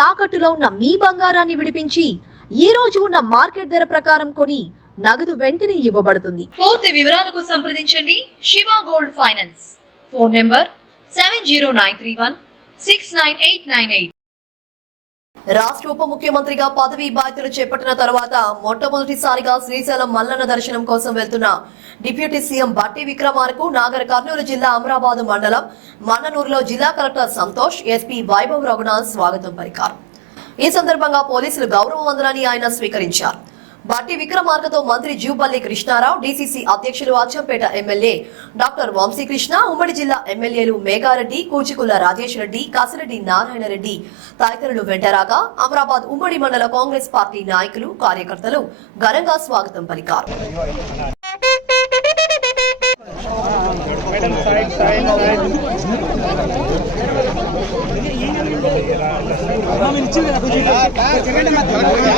తాకట్టులో ఉన్న మీ బంగారాన్ని విడిపించి ఈ రోజు ఉన్న మార్కెట్ ధర ప్రకారం కొని నగదు వెంటనే ఇవ్వబడుతుంది. పూర్తి వివరాలకు సంప్రదించండి. Shiva gold finance. Phone number seven zero nine three one six nine eight nine eight. రాష్ట్ర ఉప ముఖ్యమంత్రిగా పదవి బాధ్యతలు చేపట్టిన తర్వాత మొట్టమొదటిసారిగా శ్రీశైలం మల్లన్న దర్శనం కోసం వెళ్తున్న డిప్యూటీ సీఎం బట్టి విక్రమార్కు నాగర్ కర్నూలు జిల్లా అమరాబాద్ మండలం మన్ననూరులో జిల్లా కలెక్టర్ సంతోష్ ఎస్పీ వైభవ్ రఘునాథ్ స్వాగతం పలికారు. ఈ సందర్భంగా పోలీసులు గౌరవ వందనాన్ని ఆయన స్వీకరించారు. భట్టి విక్రమార్కతో మంత్రి జూపల్లి కృష్ణారావు డీసీసీ అధ్యక్షులు అచ్చంపేట ఎమ్మెల్యే డాక్టర్ వంశీకృష్ణ ఉమ్మడి జిల్లా ఎమ్మెల్యేలు మేఘారెడ్డి కూచికుల రాజేష్ రెడ్డి కాసిరెడ్డి నారాయణ రెడ్డి తదితరులు వెంటరాగా అమరాబాద్ ఉమ్మడి మండల కాంగ్రెస్ పార్టీ నాయకులు కార్యకర్తలు ఘనంగా స్వాగతం పలికారు ఎస్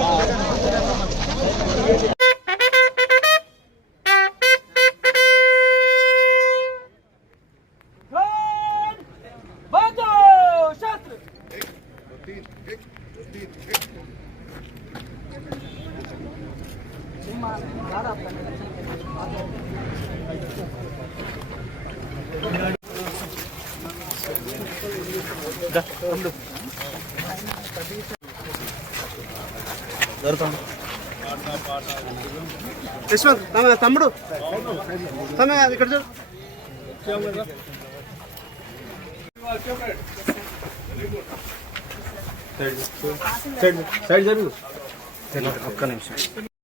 యశ్వంత్ తమ తమ్ముడు? తమ ఇక్కడ చూడు. సైడ్ సైడ్ సైడ్ జరుగు ఒక్క నిమిషం